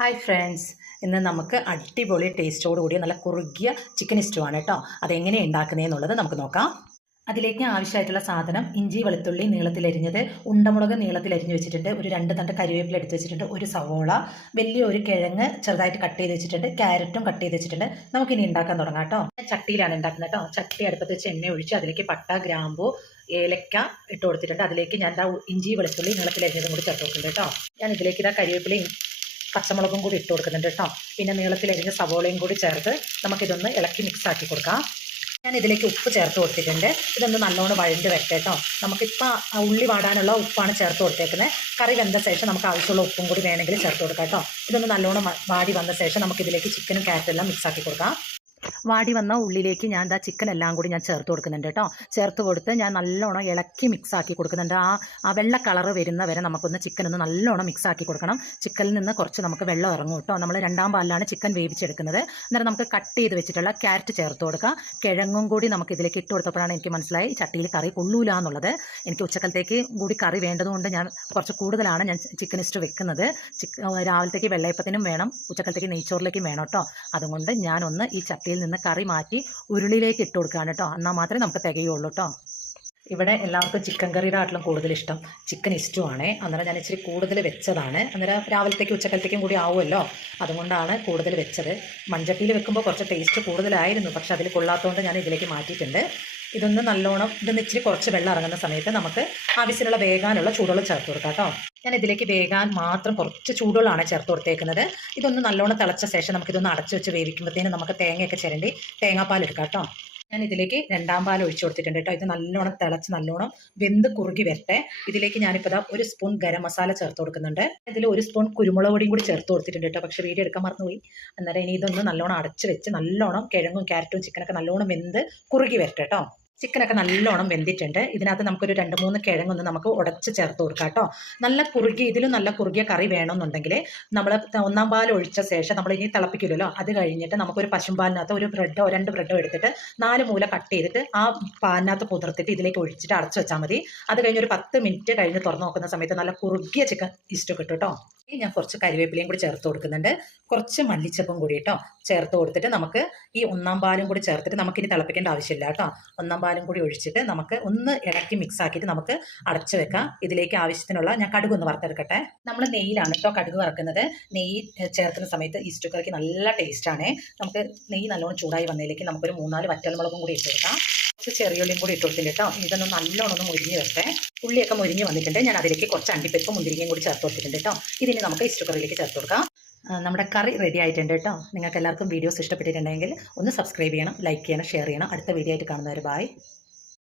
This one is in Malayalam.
ഹായ് ഫ്രണ്ട്സ്, ഇന്ന് നമുക്ക് അടിപൊളി ടേസ്റ്റോട് കൂടിയ നല്ല കുറുകിയ ചിക്കൻ സ്റ്റൂ ആണ് കേട്ടോ. അതെങ്ങനെ ഉണ്ടാക്കുന്നതെന്നുള്ളത് നമുക്ക് നോക്കാം. അതിലേക്ക് ആവശ്യമായിട്ടുള്ള സാധനം ഇഞ്ചി വെളുത്തുള്ളി നീളത്തിലരിഞ്ഞത്, ഉണ്ടമുളക് നീളത്തിലരിഞ്ഞ് വെച്ചിട്ടുണ്ട്, ഒരു 2 തണ്ട് കരിവേപ്പില എടുത്ത് വെച്ചിട്ടുണ്ട്, ഒരു സവോള, വലിയ ഒരു കിഴങ്ങ് ചെറുതായിട്ട് കട്ട് ചെയ്ത് വെച്ചിട്ടുണ്ട്, ക്യാരറ്റും കട്ട് ചെയ്ത് വെച്ചിട്ടുണ്ട്. നമുക്കിനി ഉണ്ടാക്കാൻ തുടങ്ങാം കേട്ടോ. ചട്ടിയിലാണ് ഉണ്ടാക്കുന്നത് കേട്ടോ. ചട്ടി അടുപ്പത്ത് വെച്ച് എണ്ണ ഒഴിച്ച് അതിലേക്ക് പട്ട, ഗ്രാമ്പു, ഏലക്ക ഇട്ട് കൊടുത്തിട്ടുണ്ട്. അതിലേക്ക് ഞാൻ ഇഞ്ചി വെളുത്തുള്ളി നീളത്തിലരിഞ്ഞതും കൂടി ചേർത്ത് കൊടുക്കുന്നുണ്ട് കേട്ടോ. ഞാൻ ഇതിലേക്ക് കരിവേപ്പിലയും പച്ചമുളകും കൂടി ഇട്ട് കൊടുക്കുന്നുണ്ട് കേട്ടോ. പിന്നെ നീളത്തിലരിഞ്ഞ സവോളയും കൂടി ചേർത്ത് നമുക്കിതൊന്ന് ഇളക്കി മിക്സ് ആക്കി കൊടുക്കാം. ഞാൻ ഇതിലേക്ക് ഉപ്പ് ചേർത്ത് കൊടുത്തിട്ടുണ്ട്. ഇതൊന്ന് നല്ലോണം വഴണ്ട് വരട്ടെ കേട്ടോ. നമുക്കിപ്പോൾ ഉള്ളി വാടാനുള്ള ഉപ്പാണ് ചേർത്ത് കൊടുത്തേക്കുന്നത്. കറി വെന്ത ശേഷം നമുക്ക് ആവശ്യമുള്ള ഉപ്പും കൂടി വേണമെങ്കിൽ ചേർത്ത് കൊടുക്കാം കേട്ടോ. ഇതൊന്ന് നല്ലോണം വാടി വന്ന ശേഷം നമുക്കിതിലേക്ക് ചിക്കനും ക്യാരറ്റെല്ലാം മിക്സ് ആക്കി കൊടുക്കാം. വാടി വന്ന ഉള്ളിലേക്ക് ഞാൻ ചിക്കൻ എല്ലാം കൂടി ഞാൻ ചേർത്ത് കൊടുക്കുന്നുണ്ട് കേട്ടോ. ചേർത്ത് കൊടുത്ത് ഞാൻ നല്ലോണം ഇളക്കി മിക്സ് ആക്കി കൊടുക്കുന്നുണ്ട്. ആ വെള്ള കളറ് വരുന്ന വരെ നമുക്കൊന്ന് ചിക്കൻ ഒന്ന് നല്ലോണം മിക്സ് ആക്കി കൊടുക്കണം. ചിക്കനിൽ നിന്ന് കുറച്ച് നമുക്ക് വെള്ളം ഇറങ്ങും കേട്ടോ. നമ്മൾ 2ാം പാലിലാണ് ചിക്കൻ വേവിച്ചെടുക്കുന്നത്. അന്നേരം നമുക്ക് കട്ട് ചെയ്ത് വെച്ചിട്ടുള്ള ക്യാരറ്റ് ചേർത്ത് കൊടുക്കാം. കിഴങ്ങും കൂടി നമുക്ക് ഇതിലേക്ക് ഇട്ട് കൊടുത്തപ്പോഴാണ് എനിക്ക് മനസ്സിലായി ചട്ടിയിൽ കറി കൊള്ളൂല എന്നുള്ളത്. എനിക്ക് ഉച്ചക്കലത്തേക്ക് കൂടി കറി വേണ്ടതുകൊണ്ട് ഞാൻ കുറച്ച് കൂടുതലാണ് ഞാൻ ചിക്കൻ സ്റ്റൂ വെക്കുന്നത്. രാവിലത്തേക്ക് വെള്ളയപ്പത്തിനും വേണം, ഉച്ചക്കലത്തേക്ക് നെയ്ച്ചോറിലേക്കും വേണം കേട്ടോ. അതുകൊണ്ട് ഞാനൊന്ന് ഈ ചട്ടിയിൽ നിന്ന് കറി മാറ്റി ഉരുളിയിലേക്ക് ഇട്ട് കൊടുക്കുകയാണ് കേട്ടോ. എന്നാൽ മാത്രമേ നമുക്ക് തികയുള്ളൂ കേട്ടോ. ഇവിടെ എല്ലാവർക്കും ചിക്കൻ കറിയുടെ കൂടുതൽ ഇഷ്ടം ചിക്കൻ സ്റ്റൂ ആണ്. അന്നേരം ഞാൻ ഇച്ചിരി കൂടുതൽ വെച്ചതാണ്. അന്നേരം രാവിലത്തേക്ക് ഉച്ചക്കലത്തേക്കും കൂടി ആവുമല്ലോ, അതുകൊണ്ടാണ് കൂടുതൽ വെച്ചത്. മൺചട്ടിയിൽ വെക്കുമ്പോൾ കുറച്ച് ടേസ്റ്റ് കൂടുതലായിരുന്നു, പക്ഷെ അതിൽ കൊള്ളാത്തതുകൊണ്ട് ഞാൻ ഇതിലേക്ക് മാറ്റിയിട്ടുണ്ട്. ഇതൊന്ന് നല്ലോണം ഇച്ചിരി കുറച്ച് വെള്ളം ഇറങ്ങുന്ന സമയത്ത് നമുക്ക് ആവശ്യമുള്ള വേകാനുള്ള ചൂടുവെള്ളം ചേർത്ത് കൊടുക്കാം കേട്ടോ. ഞാൻ ഇതിലേക്ക് വേകാൻ മാത്രം കുറച്ച് ചൂടുവെള്ളമാണ് ചേർത്ത് കൊടുത്തേക്കുന്നത്. ഇതൊന്ന് നല്ലോണം തിളച്ച ശേഷം നമുക്കിതൊന്ന് അടച്ചു വെച്ച് വേവിക്കുമ്പോഴത്തേനും നമുക്ക് തേങ്ങയൊക്കെ ചിരണ്ടി തേങ്ങാപ്പാൽ എടുക്കാം കേട്ടോ. ഞാൻ ഇതിലേക്ക് 2ാം പാൽ ഒഴിച്ചു കൊടുത്തിട്ടുണ്ട് കേട്ടോ. ഇത് നല്ലോണം തിളച്ച് നല്ലോണം വെന്ത് കുറുകി വരട്ടെ. ഇതിലേക്ക് ഞാനിപ്പോൾ ഒരു സ്പൂൺ ഗരം മസാല ചേർത്ത് കൊടുക്കുന്നുണ്ട്. ഇതിൽ 1 സ്പൂൺ കുരുമുളക് പൊടിയും കൂടി ചേർത്ത് കൊടുത്തിട്ടുണ്ട് കേട്ടോ. പക്ഷേ വീഡിയോ എടുക്കാൻ മറന്നുപോയി. അന്നേരം ഇനി ഇതൊന്ന് നല്ലോണം അടച്ച് വെച്ച് നല്ലോണം കിഴങ്ങും ക്യാരറ്റും ചിക്കനൊക്കെ നല്ലോണം വെന്ത് കുറുകി വരട്ടെ കേട്ടോ. ചിക്കനൊക്കെ നല്ലോണം വെന്തിട്ടുണ്ട്. ഇതിനകത്ത് നമുക്കൊരു 2-3 കിഴങ്ങൊന്ന് നമുക്ക് ഉടച്ച് ചേർത്ത് കൊടുക്കാം കേട്ടോ. നല്ല കുറുകി, ഇതിലും നല്ല കുറുകിയ കറി വേണമെന്നുണ്ടെങ്കിൽ നമ്മൾ 1ാം പാൽ ഒഴിച്ച ശേഷം നമ്മൾ ഇനി തിളപ്പിക്കില്ലല്ലോ, അത് കഴിഞ്ഞിട്ട് നമുക്കൊരു പശുമ്പാലിനകത്ത് ഒരു ബ്രെഡോ 2 ബ്രെഡോ എടുത്തിട്ട് 4 മൂല കട്ട് ചെയ്തിട്ട് ആ പാലിനകത്ത് കുതിർത്തിട്ട് ഇതിലേക്ക് ഒഴിച്ചിട്ട് അടച്ചു വെച്ചാൽ മതി. അത് കഴിഞ്ഞ് ഒരു 10 മിനിറ്റ് കഴിഞ്ഞ് തുറന്ന് നോക്കുന്ന സമയത്ത് നല്ല കുറുകിയ ചിക്കൻ സ്റ്റൂ കിട്ടും കേട്ടോ. ഞാൻ കുറച്ച് കരിവേപ്പിലയും കൂടി ചേർത്ത് കൊടുക്കുന്നുണ്ട്, കുറച്ച് മല്ലിച്ചപ്പും കൂടി കേട്ടോ ചേർത്ത് കൊടുത്തിട്ട് നമുക്ക് ഈ 1ാം പാലും കൂടി ചേർത്തിട്ട് നമുക്കിനി തിളപ്പിക്കേണ്ട ആവശ്യമില്ല കേട്ടോ. 1ാം പാലും കൂടി ഒഴിച്ചിട്ട് നമുക്ക് ഒന്ന് ഇളക്കി മിക്സ് ആക്കിയിട്ട് നമുക്ക് അടച്ചു വെക്കാം. ഇതിലേക്ക് ആവശ്യത്തിനുള്ള ഞാൻ കടുക് ഒന്ന് വറുത്തെടുക്കട്ടെ. നമ്മൾ നെയ്യിലാണ് കേട്ടോ കടുക് വറുക്കുന്നത്. നെയ്യ് ചേർക്കുന്ന സമയത്ത് ഈ സ്റ്റൂ കറിക്ക് നല്ല ടേസ്റ്റാണ്. നമുക്ക് നെയ്യ് നല്ലോണം ചൂടായി വന്നതിലേക്ക് നമുക്കൊരു 3-4 വറ്റൽമുളകും കൂടി ഇട്ട് കൊടുക്കാം. കുറച്ച് ചെറിയുള്ളിയും കൂടി ഇട്ട് കൊടുത്തില്ല കേട്ടോ. ഇതൊന്ന് നല്ലോണം ഒന്ന് മുരിഞ്ഞ് വരട്ടെ. ഉള്ളിയൊക്കെ മുരിഞ്ഞ് വന്നിട്ടുണ്ട്. ഞാൻ അതിലേക്ക് കുറച്ച് അണ്ടിപ്പരിപ്പും മുന്തിരിങ്ങയും കൂടി ചേർത്ത് കൊടുത്തിട്ടുണ്ട് കേട്ടോ. ഇതിന് നമുക്ക് സ്റ്റൂ കറിയിലേക്ക് ചേർത്ത് കൊടുക്കാം. നമ്മുടെ കറി റെഡി ആയിട്ടുണ്ട് കേട്ടോ. നിങ്ങൾക്ക് എല്ലാവർക്കും വീഡിയോസ് ഇഷ്ടപ്പെട്ടിട്ടുണ്ടെങ്കിൽ ഒന്ന് സബ്സ്ക്രൈബ് ചെയ്യണം, ലൈക്ക് ചെയ്യണം, ഷെയർ ചെയ്യണം. അടുത്ത വീഡിയോ ആയിട്ട് കാണുന്നവർ ബൈ.